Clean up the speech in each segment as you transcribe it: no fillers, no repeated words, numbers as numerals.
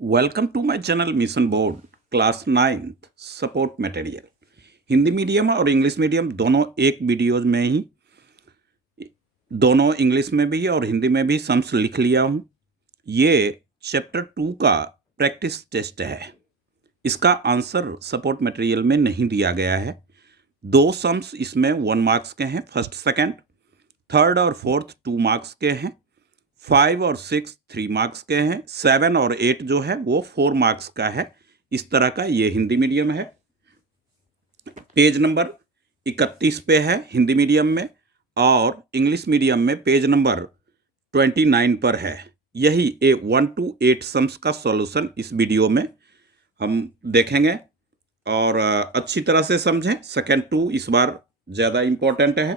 Welcome to my channel mission board class 9th support material. Hindi medium और English medium दोनों एक videos में ही, दोनों इंग्लिश में भी और हिंदी में भी सम्स लिख लिया हूँ। ये चैप्टर 2 का प्रैक्टिस टेस्ट है। इसका आंसर सपोर्ट मटेरियल में नहीं दिया गया है। दो सम्स इसमें 1 मार्क्स के हैं, फर्स्ट सेकंड। थर्ड और फोर्थ 2 मार्क्स के हैं। 5 और 6 3 मार्क्स के हैं। 7 और 8 जो है वो 4 मार्क्स का है। इस तरह का ये हिंदी मीडियम है। पेज नंबर 31 पे है हिंदी मीडियम में, और इंग्लिश मीडियम में पेज नंबर 29 पर है। यही 1 to 8 सम्स का सॉल्यूशन इस वीडियो में हम देखेंगे और अच्छी तरह से समझें। सेकेंड 2 इस बार ज़्यादा इम्पोर्टेंट है।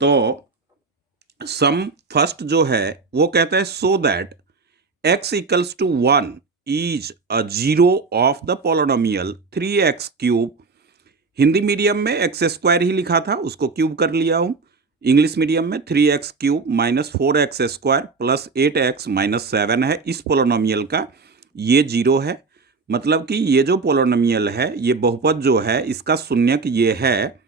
तो सम फर्स्ट जो है वो कहता है so that x equals to 1 is a zero of the polynomial 3x cube. Hindi medium में एक्स स्क्वायर ही लिखा था, उसको क्यूब कर लिया हूं। इंग्लिश मीडियम में 3x cube minus 4x square plus 8x minus 7 है। इस पोलोनोमियल का ये जीरो है, मतलब कि ये जो पोलोनोमियल है, ये बहुपद जो है, इसका शून्यक ये है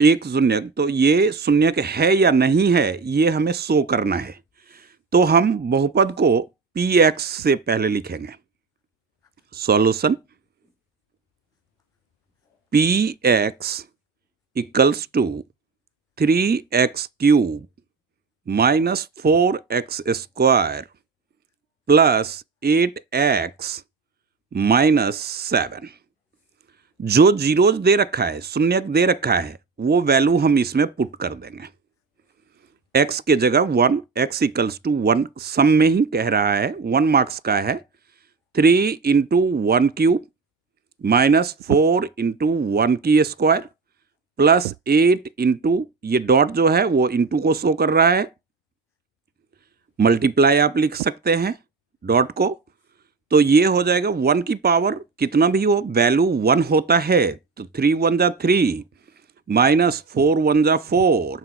एक शून्यक। तो ये शून्यक है या नहीं है ये हमें शो करना है। तो हम बहुपद को px से पहले लिखेंगे। Solution px equals to 3x cube minus 4x square plus 8x minus 7। जो जीरोज दे रखा है, शून्यक दे रखा है, वो वैल्यू हम इसमें पुट कर देंगे। x के जगह 1, x इक्वल्स टू 1 सम में ही कह रहा है, 1 मार्क्स का है। 3 इंटू 1 क्यूब माइनस 4 इंटू 1 की स्क्वायर प्लस 8 इंटू, ये डॉट जो है वो इंटू को शो कर रहा है, मल्टीप्लाई आप लिख सकते हैं डॉट को। तो ये हो जाएगा 1 की पावर कितना भी हो, वैल्यू 1 होता है तो 3 1 जा 3 माइनस 4 1 जा 4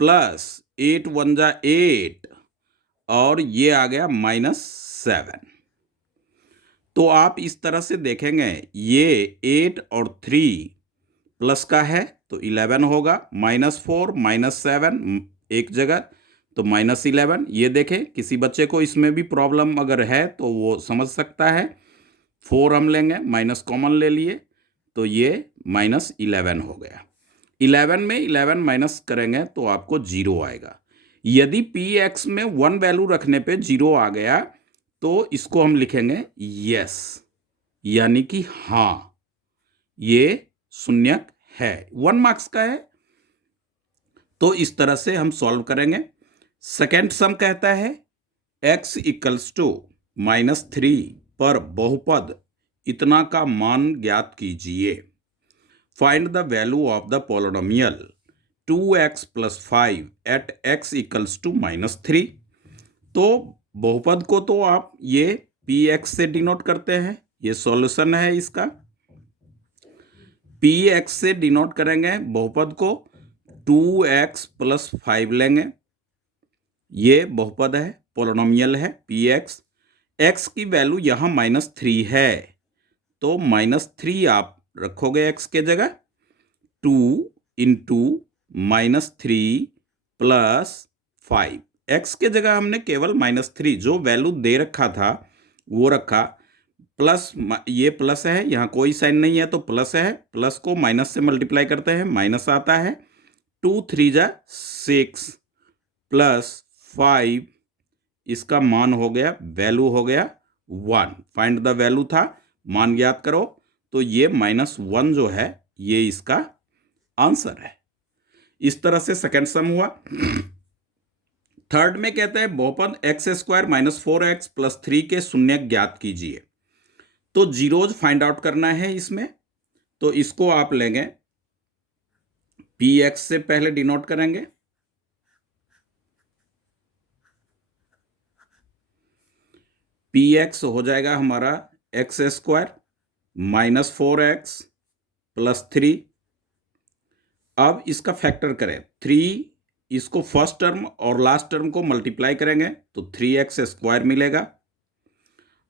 प्लस 8 1 जा 8 और ये आ गया माइनस 7। तो आप इस तरह से देखेंगे, ये 8 और 3 प्लस का है तो 11 होगा, माइनस 4 माइनस 7 एक जगह तो माइनस 11। ये देखें, किसी बच्चे को इसमें भी प्रॉब्लम अगर है तो वो समझ सकता है। 4 हम लेंगे, माइनस कॉमन ले लिए तो ये माइनस 11 हो गया। 11 में 11 माइनस करेंगे तो आपको 0 आएगा। यदि पी एक्स में 1 वैल्यू रखने पे 0 आ गया तो इसको हम लिखेंगे यस, यानी कि हाँ ये शून्यक है, 1 मार्क्स का है। तो इस तरह से हम सॉल्व करेंगे। सेकेंड सम कहता है x इक्वल्स टू माइनस 3 पर बहुपद इतना का मान ज्ञात कीजिए। Find the value of the polynomial 2x plus 5 at x equals to minus 3। तो बहुपद को तो आप ये px से डिनोट करते हैं, ये सॉल्यूशन है इसका। px से डिनोट करेंगे बहुपद को, 2x प्लस 5 लेंगे, ये बहुपद है, पोलोनोमियल है px। x की वैल्यू यहाँ माइनस 3 है तो माइनस 3 आप रखोगे x के जगह। 2 इंटू माइनस 3 प्लस 5, x के जगह हमने केवल माइनस 3 जो वैल्यू दे रखा था वो रखा, प्लस ये प्लस है, यहाँ कोई साइन नहीं है तो प्लस है, प्लस को माइनस से मल्टीप्लाई करते हैं माइनस आता है। 2 3 जा 6 प्लस 5, इसका मान हो गया, वैल्यू हो गया 1। फाइंड द वैल्यू था, मान ज्ञात करो, तो ये माइनस 1 जो है ये इसका आंसर है। इस तरह से सेकंड सम हुआ। थर्ड में कहते हैं बहुपद x square minus 4x plus 3 के शून्यक ज्ञात कीजिए। तो जीरोज फाइंड आउट करना है इसमें, तो इसको आप लेंगे, px से पहले डिनोट करेंगे, px हो जाएगा हमारा x square minus 4x plus 3। अब इसका फैक्टर करें, 3 इसको फर्स्ट टर्म और लास्ट टर्म को मल्टीप्लाई करेंगे तो 3x स्क्वायर मिलेगा।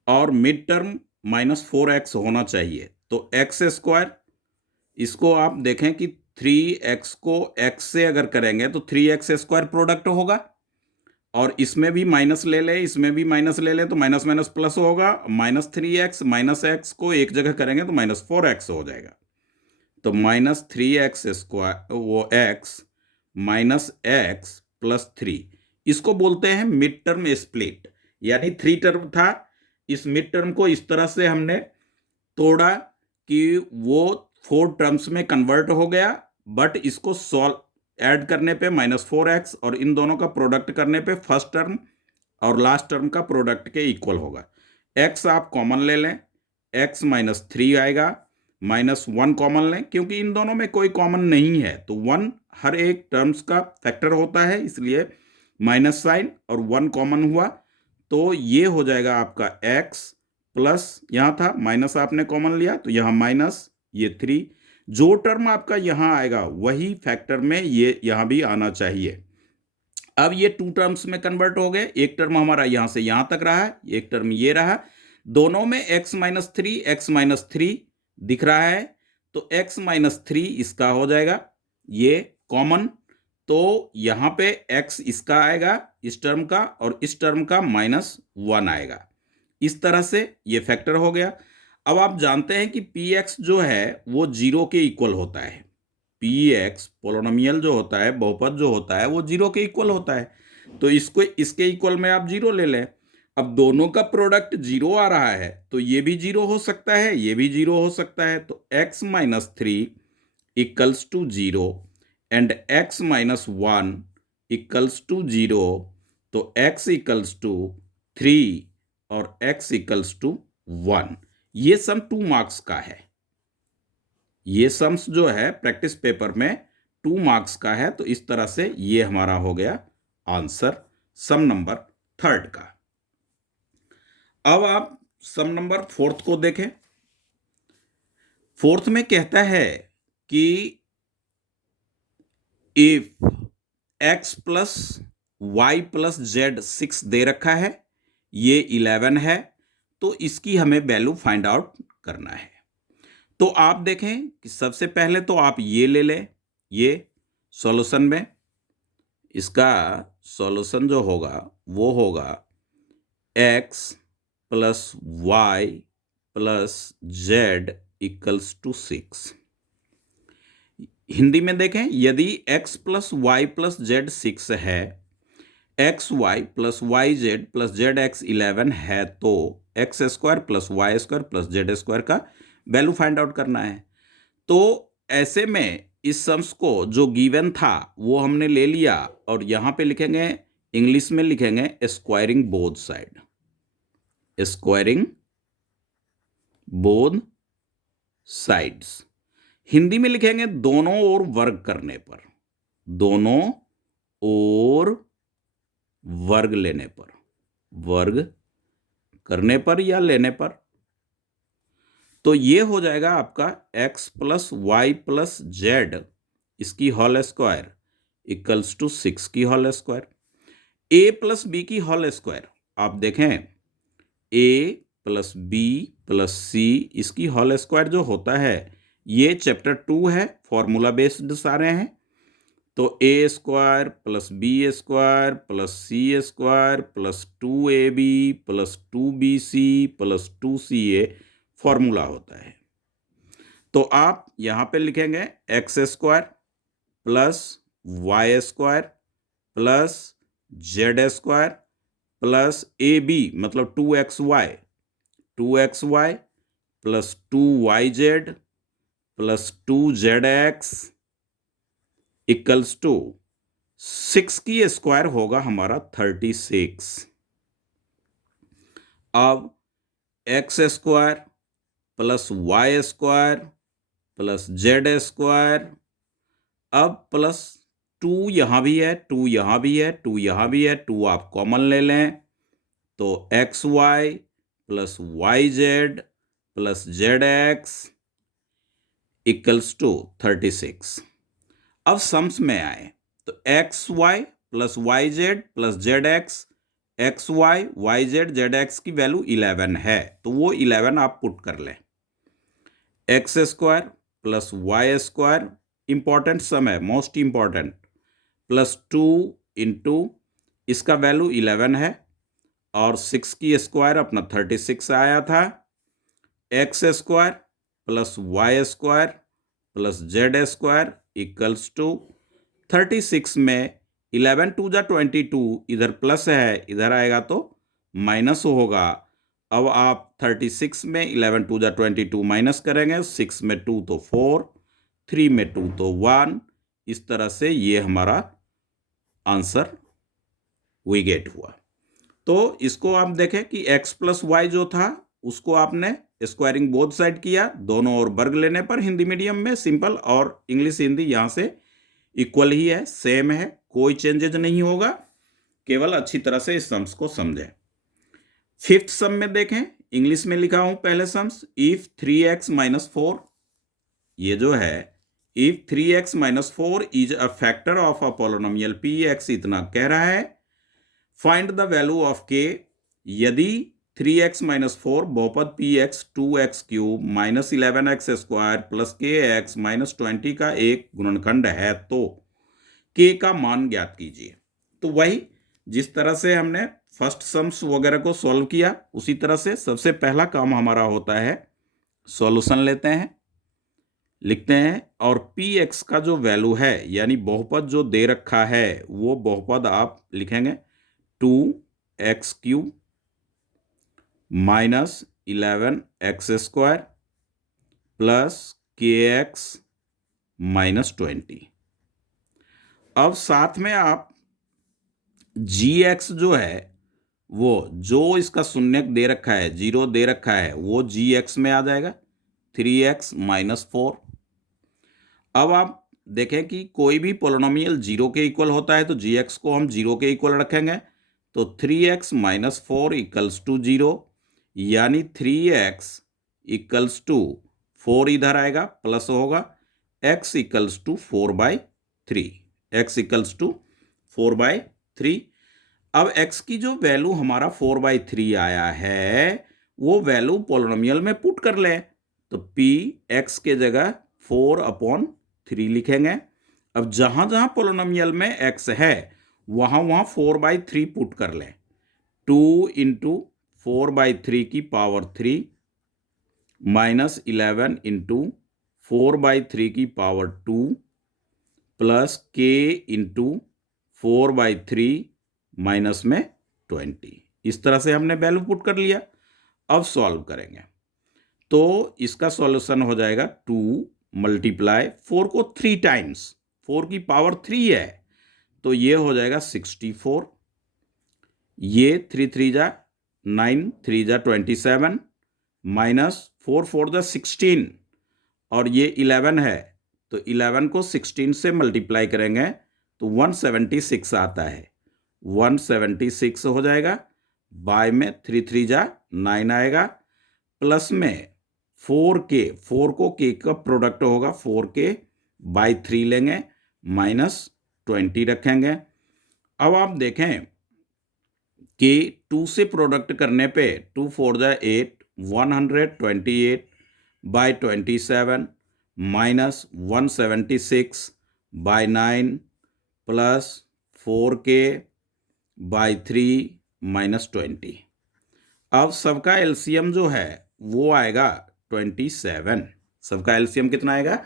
और मिड टर्म -4x होना चाहिए। तो एक्स स्क्वायर, इसको आप देखें कि 3x को x से अगर करेंगे तो 3x स्क्वायर प्रोडक्ट होगा, और इसमें भी माइनस ले लें, इसमें भी माइनस ले लें, तो माइनस माइनस प्लस होगा। -3x माइनस x को एक जगह करेंगे तो -4x हो जाएगा। तो -3x स्क्वायर वो x माइनस x प्लस 3, इसको बोलते हैं मिड टर्म स्प्लिट। यानी 3 टर्म था, इस मिड टर्म को इस तरह से हमने तोड़ा कि वो 4 टर्म्स में कन्वर्ट हो गया, बट इसको सॉल्व ऐड करने पे -4x और इन दोनों का प्रोडक्ट करने पे फर्स्ट टर्म और लास्ट टर्म का प्रोडक्ट के इक्वल होगा। x आप कॉमन ले लें, x -3 आएगा, -1 कॉमन लें क्योंकि इन दोनों में कोई कॉमन नहीं है, तो 1 हर एक टर्म्स का फैक्टर होता है, इसलिए माइनस साइन और 1 कॉमन हुआ, तो ये हो जाएगा आपका x प्लस, यहाँ था माइनस आपने कॉमन लिया तो यहाँ माइनस ये 3, जो टर्म आपका यहाँ आएगा वही फैक्टर में ये यहाँ भी आना चाहिए। अब ये 2 टर्म्स में कन्वर्ट हो गए, एक टर्म हमारा यहाँ से यहाँ तक रहा है, एक टर्म ये रहा, दोनों में x -3 दिख रहा है, तो x -3 इसका हो जाएगा, ये कॉमन, तो यहाँ पे x इसका आएगा इस टर्म का, और इस टर्म का -1 आएगा। इस तरह से ये फैक्टर हो गया। अब आप जानते हैं कि px जो है वो 0 के इक्वल होता है। px पोलोनोमियल जो होता है, बहुपद जो होता है, वो 0 के इक्वल होता है, तो इसको इसके इक्वल में आप 0 ले लें। अब दोनों का प्रोडक्ट 0 आ रहा है, तो ये भी 0 हो सकता है, ये भी 0 हो सकता है, तो x -3 equals to 0 and x -1 equals to 0, तो x इक्वल्स टू 3 और x इक्वल्स टू 1। ये सम 2 मार्क्स का है। ये सम्स जो है प्रैक्टिस पेपर में 2 मार्क्स का है, तो इस तरह से ये हमारा हो गया आंसर सम नंबर 3 का। अब आप सम नंबर 4 को देखें। 4 में कहता है कि if x plus Y plus Z 6 दे रखा है, ये 11 है, तो इसकी हमें वैल्यू फाइंड आउट करना है। तो आप देखें कि सबसे पहले तो आप ये ले लें, ये सॉल्यूशन में इसका सॉल्यूशन जो होगा वो होगा x plus Y plus Z equals to 6। Hindi में देखें, यदि x plus Y plus Z 6 है, X Y plus Y Z plus Z X 11 है, तो X square plus Y square plus Z square का वैल्यू फाइंड आउट करना है। तो ऐसे में इस सम्स को जो गिवन था वो हमने ले लिया, और यहां पे लिखेंगे, इंग्लिश में लिखेंगे squaring both side, squaring both sides. Hindi में लिखेंगे दोनों ओर वर्ग करने पर, दोनों ओर वर्ग लेने पर, वर्ग करने पर या लेने पर। तो ये हो जाएगा आपका x plus Y plus Z इसकी होल स्क्वायर इक्वल्स टू 6 की whole square, a plus B की होल स्क्वायर। आप देखें a plus B plus C इसकी होल स्क्वायर जो होता है, ये चैप्टर 2 है, फॉर्मूला बेस्ड सारे हैं। तो A square plus B square plus C square plus 2ab plus 2bc plus 2ca formula होता है। तो आप यहां पे लिखेंगे X square plus Y square plus Z square plus A B मतलब 2xy plus 2yz plus 2zx equals to 6 की square होगा हमारा 36। अब X square plus Y square plus Z square, अब प्लस 2 यहां भी है, 2 यहां भी है, 2 यहां भी है, 2 आप कॉमन ले लें, तो X Y plus Y Z plus Z X equals to 36। अब सम्स में आए तो X Y plus Y Z plus Z X X Y, Y Z, Z X की वैल्यू 11 है, तो वो 11 आप पुट कर लें। X square plus Y square, important sum है, मोस्ट इंपॉर्टेंट, प्लस 2 इंटू इसका वैल्यू 11 है और 6 की स्क्वायर अपना 36 आया था। X square plus Y square plus Z square equals to 36 में 11 टू जा 22, इधर प्लस है, इधर आएगा तो माइनस होगा। अब आप 36 में 11 टू जा 22 माइनस करेंगे, 6 में 2 तो 4, 3 में 2 तो 1, इस तरह से ये हमारा आंसर वी गेट हुआ। तो इसको आप देखें कि x प्लस वाई जो था उसको आपने स्क्वायरिंग बोथ साइड किया, दोनों ओर वर्ग लेने पर हिंदी मीडियम में सिंपल, और इंग्लिश हिंदी यहाँ से इक्वल ही है, सेम है, कोई चेंजेज नहीं होगा, केवल अच्छी तरह से इस सम्स को समझें। फिफ्थ सम में देखें, इंग्लिश में लिखा हूं पहले सम्स, इफ 3x माइनस 4, ये जो है if 3x minus 4 is a factor of a polynomial px, इतना कह रहा है। Find the value of k यदि 3x माइनस 4 बहुपद px 2x cube minus 11x square plus kx minus 20 का एक गुणनखंड है तो k का मान ज्ञात कीजिए। तो वही जिस तरह से हमने फर्स्ट सम्स वगैरह को सॉल्व किया, उसी तरह से सबसे पहला काम हमारा होता है सॉल्यूशन लेते हैं, लिखते हैं, और px का जो वैल्यू है यानी बहुपद जो दे रखा है वो बहुपद आप लिखेंगे 2x cube minus 11x square plus kx minus 20। अब साथ में आप gx जो है वो जो इसका शून्यक दे रखा है, 0 दे रखा है, वो gx में आ जाएगा 3x माइनस 4। अब आप देखें कि कोई भी पोलिनोमियल 0 के इक्वल होता है तो gx को हम 0 के इक्वल रखेंगे, तो 3x माइनस 4 इक्वल्स टू 0, यानी 3x इक्वल्स टू 4 इधर आएगा प्लस होगा, x equals to 4/3, x equals to 4/3। अब x की जो वैल्यू हमारा 4/3 आया है वो वैल्यू पोलिनोमियल में पुट कर लें, तो p x के जगह 4/3 लिखेंगे। अब जहां जहां पोलिनोमियल में x है वहां वहां 4/3 पुट कर लें, 2 इंटू 4/3 की पावर 3 माइनस 11 इंटू 4/3 की power 2 plus k into 4/3 minus में 20। इस तरह से हमने वैल्यू पुट कर लिया। अब सॉल्व करेंगे तो इसका सॉल्यूशन हो जाएगा 2 मल्टीप्लाई 4 को 3 टाइम्स, 4 की पावर 3 है तो ये हो जाएगा 64, ये 3 3 जा 9, 3 जा 27 माइनस 4 4 जा 16, और ये 11 है तो 11 को 16 से मल्टीप्लाई करेंगे तो 176 आता है, 176 हो जाएगा, बाय में 3 3 जा 9 आएगा, प्लस में 4 को k का प्रोडक्ट होगा 4k/3 लेंगे, माइनस 20 रखेंगे। अब आप देखें कि 2 से प्रोडक्ट करने पे 2 4 जा 8, 128/27 माइनस 176/9 प्लस 4k/3 माइनस 20। अब सबका एलसीएम जो है वो आएगा 27। सबका एलसीएम कितना आएगा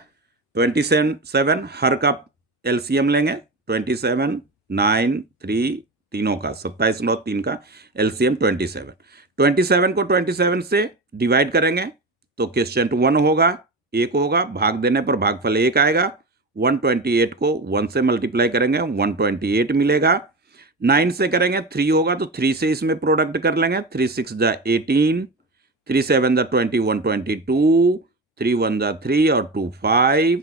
27, हर का एलसीएम लेंगे 27, 9, 3 तीनों का 27 और 3 का एलसीएम 27। 27 को 27 से डिवाइड करेंगे तो क्वेश्चन 1 होगा, 1 होगा, भाग देने पर भागफल 1 आएगा। 128 को 1 से मल्टीप्लाई करेंगे 128 मिलेगा। 9 से करेंगे 3 होगा तो 3 से इसमें प्रोडक्ट कर लेंगे, 3 6 जा 18, 3 7 जा 21 22, 3 1 जा 3 और 2 5,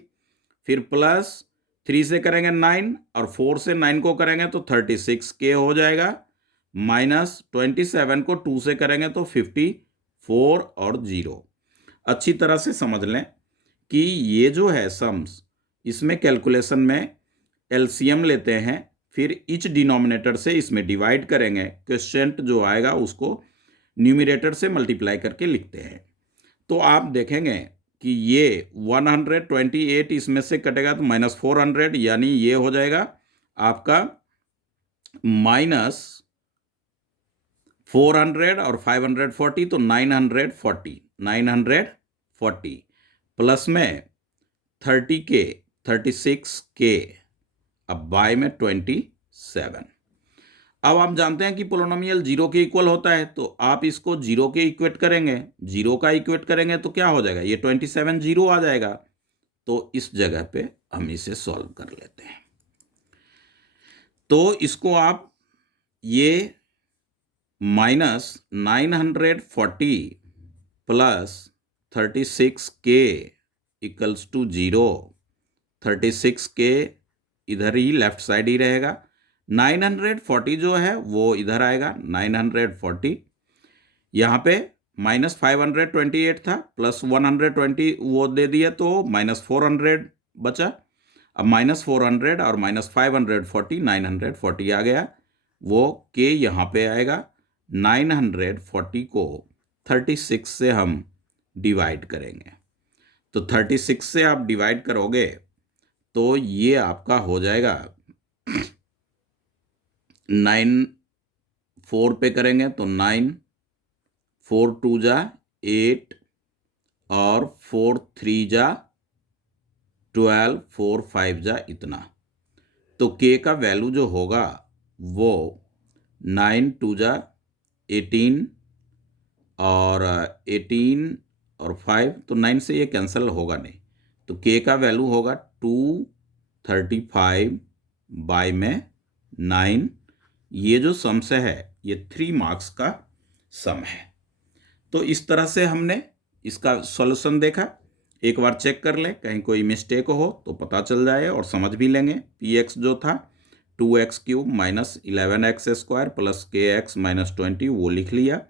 फिर प्लस 3 से करेंगे 9 और 4 से 9 को करेंगे तो 36k हो जाएगा, माइनस 27 को 2 से करेंगे तो 54 और 0। अच्छी तरह से समझ लें कि ये जो है सम्स, इसमें कैलकुलेशन में एलसीएम लेते हैं फिर इच डिनोमिनेटर से इसमें डिवाइड करेंगे, क्वोशिएंट जो आएगा उसको न्यूमरेटर से मल्टीप्लाई करके लिखते हैं। तो आप देखेंगे कि ये 128 इसमें से कटेगा तो -400, यानी ये हो जाएगा आपका -400 और 540 तो 940 प्लस में 30K 36K, अब बाय में 27। अब आप जानते हैं कि पोलिनोमियल 0 के इक्वल होता है, तो आप इसको 0 के इक्वेट करेंगे, 0 का इक्वेट करेंगे तो क्या हो जाएगा, ये 27 0 आ जाएगा। तो इस जगह पे हम इसे सॉल्व कर लेते हैं। तो इसको आप ये -940 plus 36K equals to 0, 36K इधर ही लेफ्ट साइड ही रहेगा, 940 जो है वो इधर आएगा, 940 यहाँ पे -528 था प्लस 120 वो दे दिया तो -400 बचा। अब -400 और -540 940 आ गया, वो के यहाँ पे आएगा। 940 को 36 से हम डिवाइड करेंगे, तो 36 से आप डिवाइड करोगे तो ये आपका हो जाएगा 9 4 पे करेंगे तो 9, 4 2 जा 8 और 4 3 जा 12, 4 5 जा इतना। तो के का वैल्यू जो होगा वो 9 2 जा 18 और 18 और 5, तो 9 से ये कैंसिल होगा नहीं, तो के का वैल्यू होगा 235 बाय में 9। ये जो सम से है ये 3 मार्क्स का सम है। तो इस तरह से हमने इसका सॉल्यूशन देखा। एक बार चेक कर लें, कहीं कोई मिस्टेक हो तो पता चल जाए और समझ भी लेंगे। पी एक्स जो था 2x³ minus 11x square plus kx minus 20 वो लिख लिया।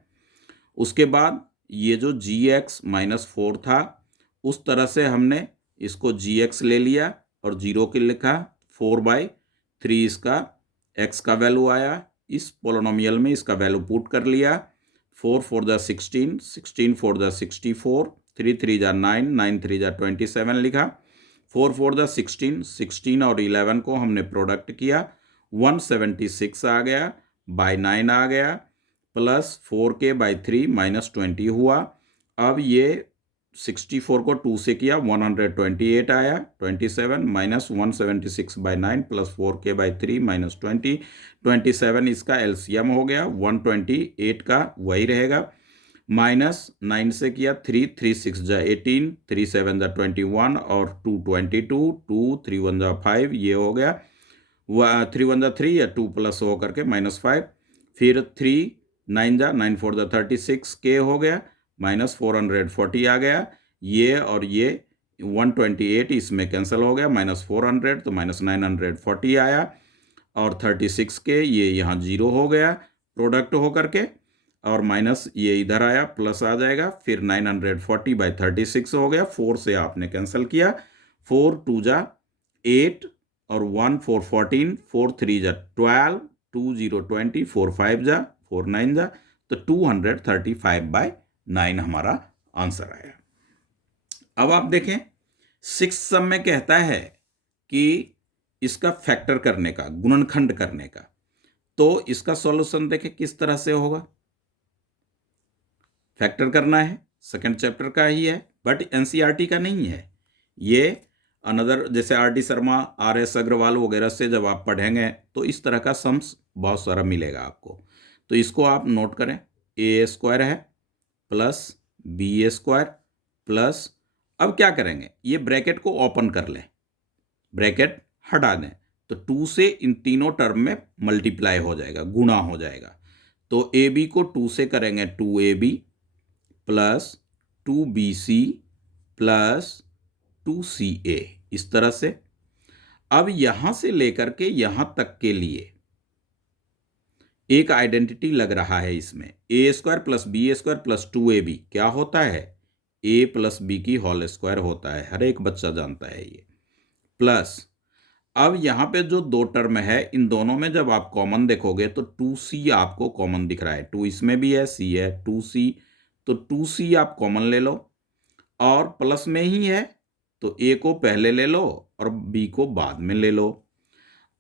उसके बाद ये जो gx माइनस 4 था उस तरह से हमने इसको gx ले लिया और 0 के लिखा, 4/3 इसका x का वैल्यू आया। इस पोलिनोमियल में इसका वैल्यू पुट कर लिया, 4 4 जा 16, 16 4 जा 64, 3 3 जा 9, 9 3 जा 27 लिखा। 4 4 जा 16, 16 और 11 को हमने प्रोडक्ट किया, 176 आ गया, बाय 9 आ गया, प्लस 4k/3 माइनस 20 हुआ। अब ये 64 को 2 से किया, 128 आया, 27 माइनस 176/9 प्लस 4k/3 माइनस 20, 27 इसका एलसीएम हो गया, 128 का वही रहेगा, माइनस 9 से किया 3, 3 6 जा 18, 3 7 जा 21 और 2 22, 2 3 1 जा 5 ये हो गया, 3 1 जा 3 या 2 प्लस हो करके -5, फिर 3 9 जा 9 4 जा 36 के हो गया, माइनस 440 आ गया। ये और ये 128 इसमें कैंसिल हो गया, -400 तो -940 आया और 36 के ये यहाँ 0 हो गया प्रोडक्ट हो करके, और माइनस ये इधर आया प्लस आ जाएगा, फिर 940/36 हो गया, 4 से आपने कैंसिल किया, 4 2 जा 8 और 1 4 14, 4 3 जा 12, 2 0 20, 4 5 जा 4 9 जा, तो 235/9 हमारा आंसर आया। अब आप देखें 6th सम में कहता है कि इसका फैक्टर करने का, गुणनखंड करने का, तो इसका सॉल्यूशन देखें किस तरह से होगा। फैक्टर करना है, सेकंड चैप्टर का ही है बट एनसीईआरटी का नहीं है ये, अनदर जैसे R D Sharma, R S Agarwal वगैरह से जब आप पढ़ेंगे तो इस तरह का सम्स बहुत सारा मिलेगा आपको। तो इसको आप नोट करें, a² है प्लस b² प्लस, अब क्या करेंगे, ये ब्रैकेट को ओपन कर लें, ब्रैकेट हटा दें, तो 2 से इन तीनों टर्म में मल्टीप्लाई हो जाएगा, गुणा हो जाएगा। तो ab को 2 से करेंगे 2ab plus 2bc plus 2ca, इस तरह से। अब यहां से लेकर के यहां तक के लिए एक आइडेंटिटी लग रहा है इसमें, a² plus b² plus 2ab क्या होता है, a प्लस b की होल स्क्वायर होता है, हर एक बच्चा जानता है ये, प्लस अब यहाँ पे जो दो टर्म है, इन दोनों में जब आप कॉमन देखोगे तो 2c आपको कॉमन दिख रहा है। 2 इसमें भी है, c है, 2c, तो 2c आप कॉमन ले लो और प्लस में ही है तो a को पहले ले लो और b को बाद में ले लो।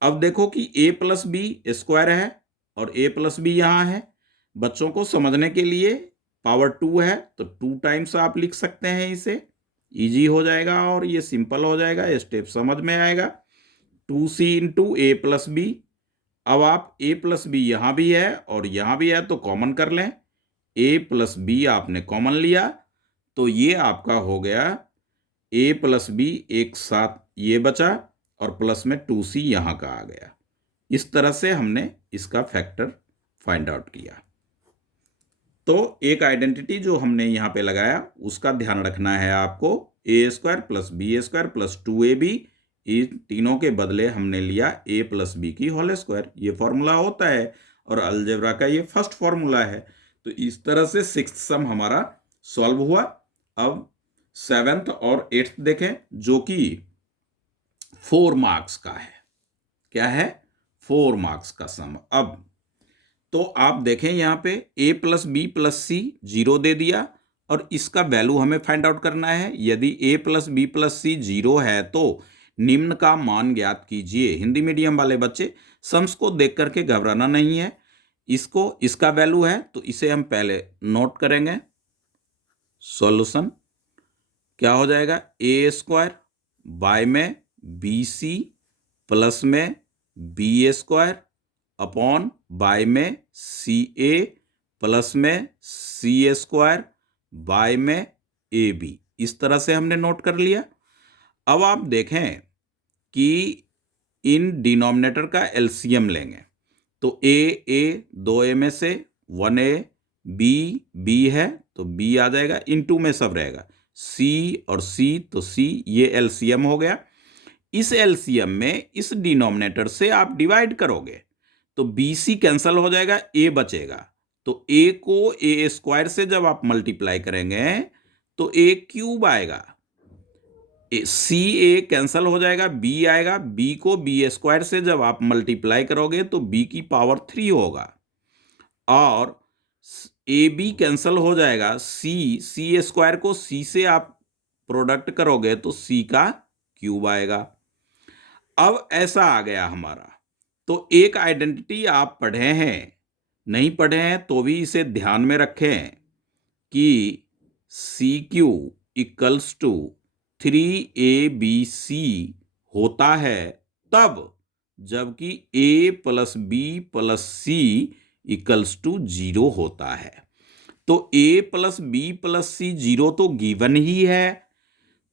अब देखो कि a प्लस बी स्क्वायर है और a प्लस बी यहाँ है। बच्चों को समझने के लिए पावर 2 है तो 2 टाइम्स आप लिख सकते हैं, इसे इजी हो जाएगा और ये सिंपल हो जाएगा, स्टेप समझ में आएगा। 2c इंटू ए प्लस बी। अब आप a प्लस बी यहाँ भी है और यहाँ भी है तो कॉमन कर लें। a प्लस बी आपने कॉमन लिया तो ये आपका हो गया a प्लस बी, एक साथ ये बचा और प्लस में 2c यहाँ का आ गया। इस तरह से हमने इसका फैक्टर फाइंड आउट किया। तो एक आइडेंटिटी जो हमने यहाँ पे लगाया उसका ध्यान रखना है आपको। A square plus B square plus 2ab, इन तीनों के बदले हमने लिया a प्लस बी की होल स्क्वायर। ये फॉर्मूला होता है और अलजेब्रा का ये फर्स्ट फॉर्मूला है। तो इस तरह से सिक्स्थ सम हमारा सॉल्व हुआ। अब सेवेंथ और एट्थ देखें जो कि 4 मार्क्स का है। क्या है? 4 मार्क्स का सम। अब तो आप देखें यहाँ पे a प्लस बी प्लस सी 0 दे दिया और इसका वैल्यू हमें फाइंड आउट करना है। यदि a प्लस बी प्लस सी 0 है तो निम्न का मान ज्ञात कीजिए। हिंदी मीडियम वाले बच्चे सम्स को देख करके घबराना नहीं है। इसका वैल्यू है तो इसे हम पहले नोट करेंगे। सॉल्यूशन क्या हो जाएगा? ए स्क्वायर बाय में बी सी प्लस में बी स्क्वायर अपॉन बाय में सी ए प्लस में सी स्क्वायर बाय में ए बी। इस तरह से हमने नोट कर लिया। अब आप देखें कि इन डिनोमिनेटर का एलसीएम लेंगे तो ए 2a में से 1a, बी है तो b आ जाएगा, इनटू में सब रहेगा c और c तो c, ये एलसीएम हो गया। इस एलसीएम में इस डिनोमिनेटर से आप डिवाइड करोगे तो BC कैंसल हो जाएगा, A बचेगा। तो A को A स्क्वायर से जब आप मल्टीप्लाई करेंगे तो A क्यूब आएगा। C A कैंसल हो जाएगा, B आएगा। B को B स्क्वायर से जब आप मल्टीप्लाई करोगे तो B की पावर 3 होगा और AB कैंसल हो जाएगा। C स्क्वायर को C से आप प्रोडक्ट करोगे तो C का क्यूब आएगा। अब ऐसा आ गया हमारा। तो एक आइडेंटिटी आप पढ़े हैं, नहीं पढ़े हैं तो भी इसे ध्यान में रखें कि CQ इक्वल्स टू 3ABC होता है तब जबकि A plus B plus C equals to 0 होता है। तो A plus B plus C 0 तो गिवन ही है,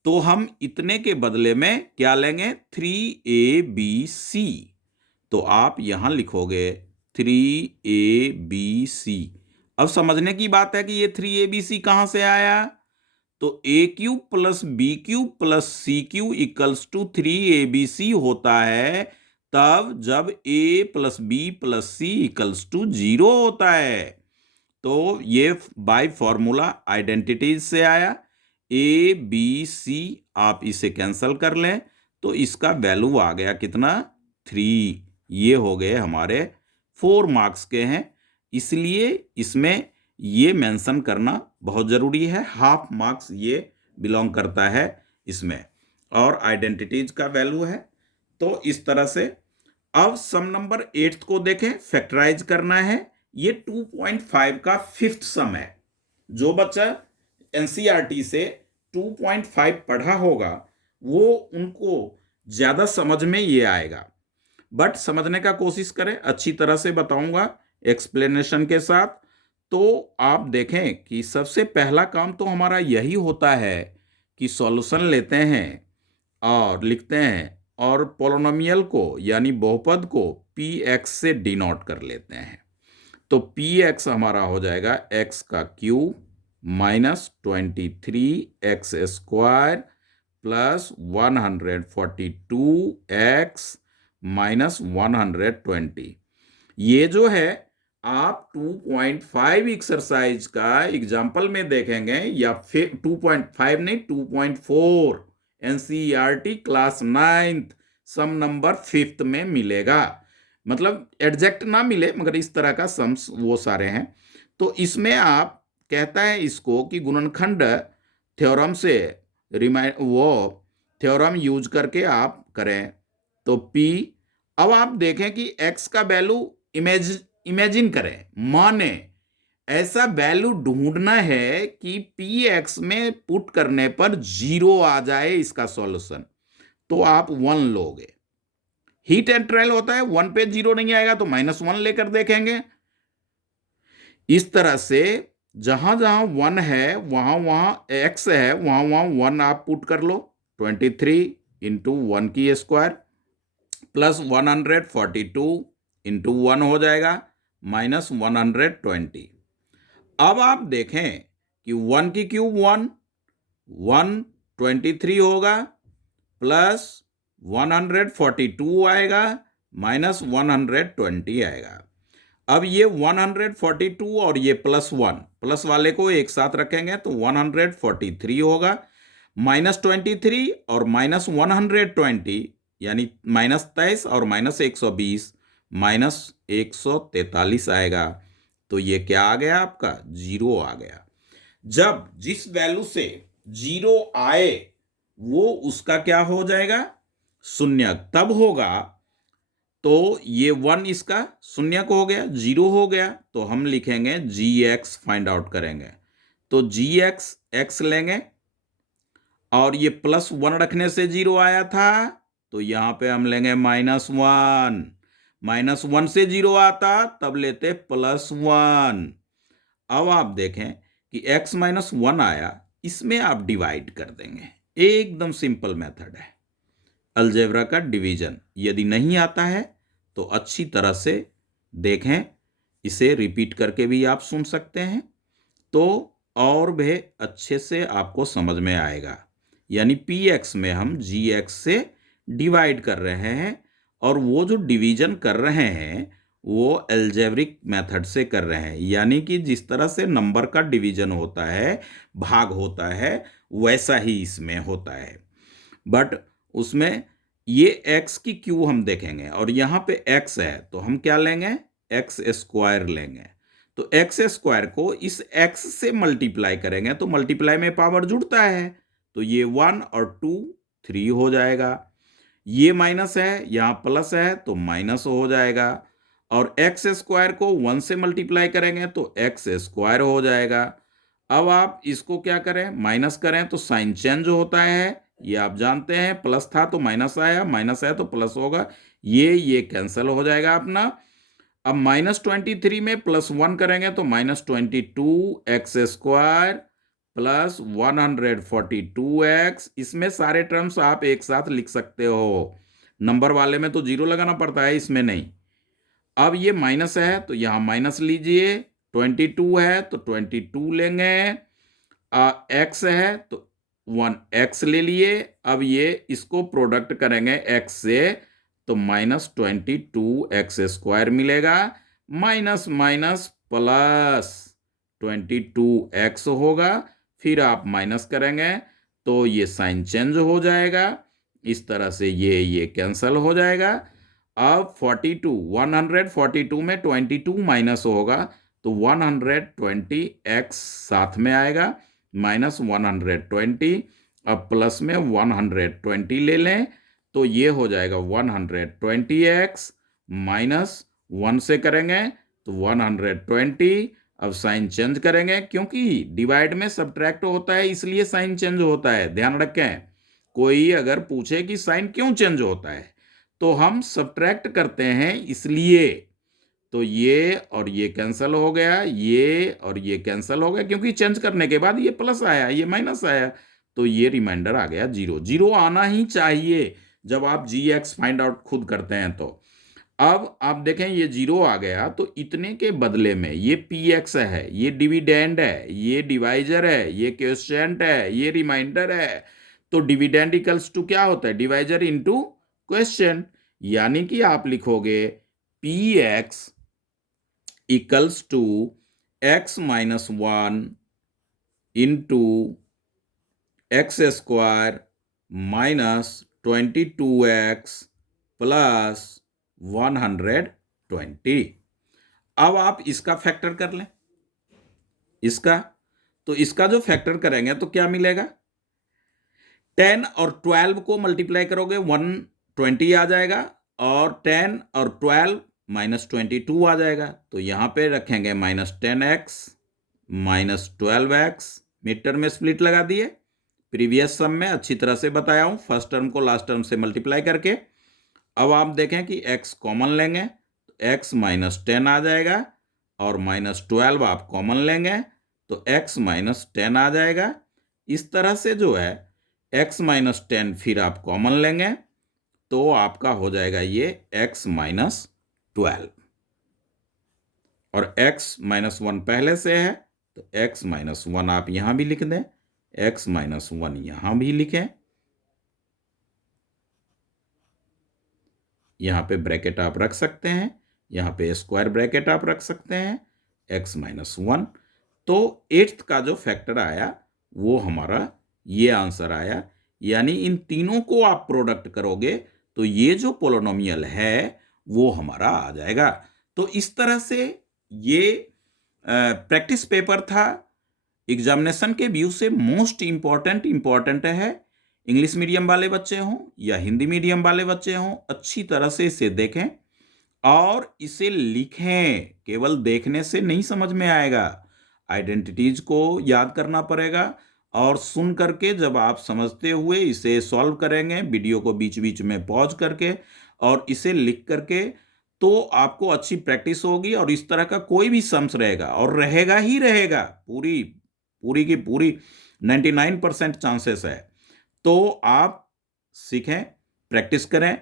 तो हम इतने के बदले में क्या लेंगे? 3ABC। तो आप यहां लिखोगे 3ABC। अब समझने की बात है कि ये 3ABC कहां से आया। तो a cube plus B cube plus C cube equals to 3ABC होता है तब जब a plus B plus C equals to 0 होता है। तो ये बाय फॉर्मूला आइडेंटिटीज से आया। ए बी सी आप इसे कैंसल कर लें तो इसका वैल्यू आ गया कितना? 3। ये हो गए हमारे 4 मार्क्स के हैं, इसलिए इसमें ये मेंशन करना बहुत जरूरी है। हाफ मार्क्स ये बिलोंग करता है इसमें और आइडेंटिटीज का वैल्यू है। तो इस तरह से अब सम नंबर 8 को देखें, फैक्टराइज करना है। ये 2.5 का फिफ्थ सम है। जो बच्चा एनसीईआरटी से 2.5 पढ़ा होगा वो उनको ज्यादा समझ में ये आएगा, बट समझने का कोशिश करें, अच्छी तरह से बताऊंगा एक्सप्लेनेशन के साथ। तो आप देखें कि सबसे पहला काम तो हमारा यही होता है कि सॉल्यूशन लेते हैं और लिखते हैं और पोलिनोमियल को यानी बहुपद को px से डिनोट कर लेते हैं। तो px हमारा हो जाएगा x का cube minus 23x square plus 142x minus 120। ये जो है आप 2.5 एक्सरसाइज का एग्जाम्पल में देखेंगे या फिर 2.5 नहीं 2.4 एनसीईआरटी क्लास 9th सम नंबर फिफ्थ में मिलेगा। मतलब एग्जैक्ट ना मिले मगर इस तरह का सम्स वो सारे हैं। तो इसमें आप कहता है इसको कि गुणनखंड थ्योरम से वो थ्योरम यूज करके आप करें। तो P, अब आप देखें कि x का वैल्यू इमेजिन करें, माने ऐसा वैल्यू ढूंढना है कि px में पुट करने पर 0 आ जाए इसका सॉल्यूशन। तो आप 1 लोगे, हीट एंड ट्रायल होता है, 1 पे 0 नहीं आएगा तो -1 लेकर देखेंगे। इस तरह से जहां जहां 1 है वहां वहां x है, वहां वहां 1 आप पुट कर लो। 23 इंटू 1 की स्क्वायर प्लस 142 इंटू 1 हो जाएगा -120। अब आप देखें कि 1 की क्यूब 1, 123 होगा प्लस 142 आएगा -120 आएगा। अब ये 142 और ये प्लस वाले को एक साथ रखेंगे तो 143 होगा, -23 और -120 यानी -23 और -120 -143 आएगा। तो ये क्या आ गया आपका 0 आ गया। जब जिस वैल्यू से 0 आए वो उसका क्या हो जाएगा शून्यक तब होगा। तो ये 1 इसका शून्यक हो गया, 0 हो गया। तो हम लिखेंगे gx फाइंड आउट करेंगे। तो gx x लेंगे और ये +1 रखने से 0 आया था तो यहां पे हम लेंगे -1। -1 से 0 आता तब लेते +1। अब आप देखें कि x -1 आया, इसमें आप डिवाइड कर देंगे। एकदम सिंपल मेथड है अलजेब्रा का डिवीजन। यदि नहीं आता है तो अच्छी तरह से देखें, इसे रिपीट करके भी आप सुन सकते हैं तो और भी अच्छे से आपको समझ में आएगा। यानी px में हम gx से डिवाइड कर रहे हैं और वो जो डिवीजन कर रहे हैं वो अलजेब्रिक मेथड से कर रहे हैं। यानी कि जिस तरह से नंबर का डिवीजन होता है, भाग होता है, वैसा ही इसमें होता है। बट उसमें ये x की क्यू हम देखेंगे और यहाँ पे x है तो हम क्या लेंगे x स्क्वायर लेंगे। तो x स्क्वायर को इस x से मल्टीप्लाई करेंगे तो मल्टीप्लाई में पावर जुड़ता है तो ये 1 और 2 3 हो जाएगा। ये माइनस है, यहाँ प्लस है तो माइनस हो जाएगा। और x स्क्वायर को 1 से मल्टीप्लाई करेंगे तो x स्क्वायर हो जाएगा। अब आप इसको क्या करें माइनस करें तो साइन चेंज होता है, ये आप जानते हैं। प्लस था तो माइनस आया, माइनस है तो प्लस होगा, ये कैंसिल हो जाएगा अपना। अब -23 में +1 करेंगे तो -22x स्क्वायर प्लस 142x। इसमें सारे टर्म्स आप एक साथ लिख सकते हो। नंबर वाले में तो 0 लगाना पड़ता है, इसमें नहीं। अब ये माइनस है तो यहां माइनस लीजिए, 22 है तो 22 लेंगे, x है तो 1x ले लिए। अब ये इसको प्रोडक्ट करेंगे x से तो -22x स्क्वायर मिलेगा, माइनस माइनस प्लस 22x होगा। फिर आप माइनस करेंगे तो ये साइन चेंज हो जाएगा। इस तरह से ये कैंसल हो जाएगा। अब 142 में 22 माइनस होगा तो 120x साथ में आएगा -120। अब प्लस में 120 ले लें तो ये हो जाएगा 120x माइनस 1 से करेंगे तो 120। अब साइन चेंज करेंगे क्योंकि डिवाइड में सब्ट्रैक्ट होता है इसलिए साइन चेंज होता है, ध्यान रखें। कोई अगर पूछे कि साइन क्यों चेंज होता है तो हम सब्ट्रैक्ट करते हैं इसलिए। तो ये और ये कैंसिल हो गया, ये और ये कैंसिल हो गया क्योंकि चेंज करने के बाद ये प्लस आया, ये माइनस आया तो ये रिमाइंडर आ गया 0। 0 आना ही चाहिए जब आप gx फाइंड आउट खुद करते हैं तो। अब आप देखें ये 0 आ गया तो इतने के बदले में ये px है, ये डिविडेंड है, ये डिवाइजर है, ये क्वोशिएंट है, ये रिमाइंडर है। तो डिविडेंड इक्वल्स टू क्या होता है डिवाइजर इनटू क्वोशिएंट। यानी कि आप लिखोगे px equals to x -1 into x square -22x plus 120। अब आप इसका फैक्टर कर लें, इसका, तो इसका जो फैक्टर करेंगे तो क्या मिलेगा, 10 और 12 को मल्टीप्लाई करोगे 120 आ जाएगा, और 10 और 12 -22 आ जाएगा। तो यहां पे रखेंगे -10x -12x, मिड टर्म में स्प्लिट लगा दिए, प्रीवियस सम में अच्छी तरह से बताया हूं, फर्स्ट टर्म को लास्ट टर्म से मल्टीप्लाई करके। अब आप देखें कि x कॉमन लेंगे, x -10 आ जाएगा, और -12 आप कॉमन लेंगे तो x -10 आ जाएगा। इस तरह से जो है x -10 फिर आप कॉमन लेंगे तो आपका हो जाएगा ये x -12, और x -1 पहले से है तो x -1 आप यहां भी लिख दें, x -1 यहां भी लिखें, यहां पे ब्रैकेट आप रख सकते हैं, यहां पे स्क्वायर ब्रैकेट आप रख सकते हैं, x -1। तो 8th का जो फैक्टर आया वो हमारा ये आंसर आया। यानी इन तीनों को आप प्रोडक्ट करोगे तो ये जो पोलिनोमियल है वो हमारा आ जाएगा। तो इस तरह से ये प्रैक्टिस पेपर था, एग्जामिनेशन के व्यू से मोस्ट इंपॉर्टेंट है। इंग्लिश मीडियम वाले बच्चे हों या हिंदी मीडियम वाले बच्चे हों, अच्छी तरह से इसे देखें और इसे लिखें। केवल देखने से नहीं समझ में आएगा, आइडेंटिटीज को याद करना पड़ेगा, और सुन करके जब आप समझते हुए इसे सॉल्व करेंगे, वीडियो को बीच बीच में पॉज करके और इसे लिख करके, तो आपको अच्छी प्रैक्टिस होगी और इस तरह का कोई भी सम्स रहेगा और रहेगा ही रहेगा, पूरी पूरी की पूरी 99% चांसेस है। तो आप सीखें, प्रैक्टिस करें,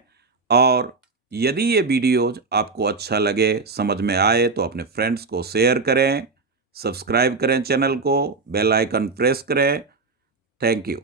और यदि ये वीडियोज आपको अच्छा लगे, समझ में आए, तो अपने फ्रेंड्स को शेयर करें, सब्सक्राइब करें चैनल को, बेल आइकन प्रेस करें। Thank you.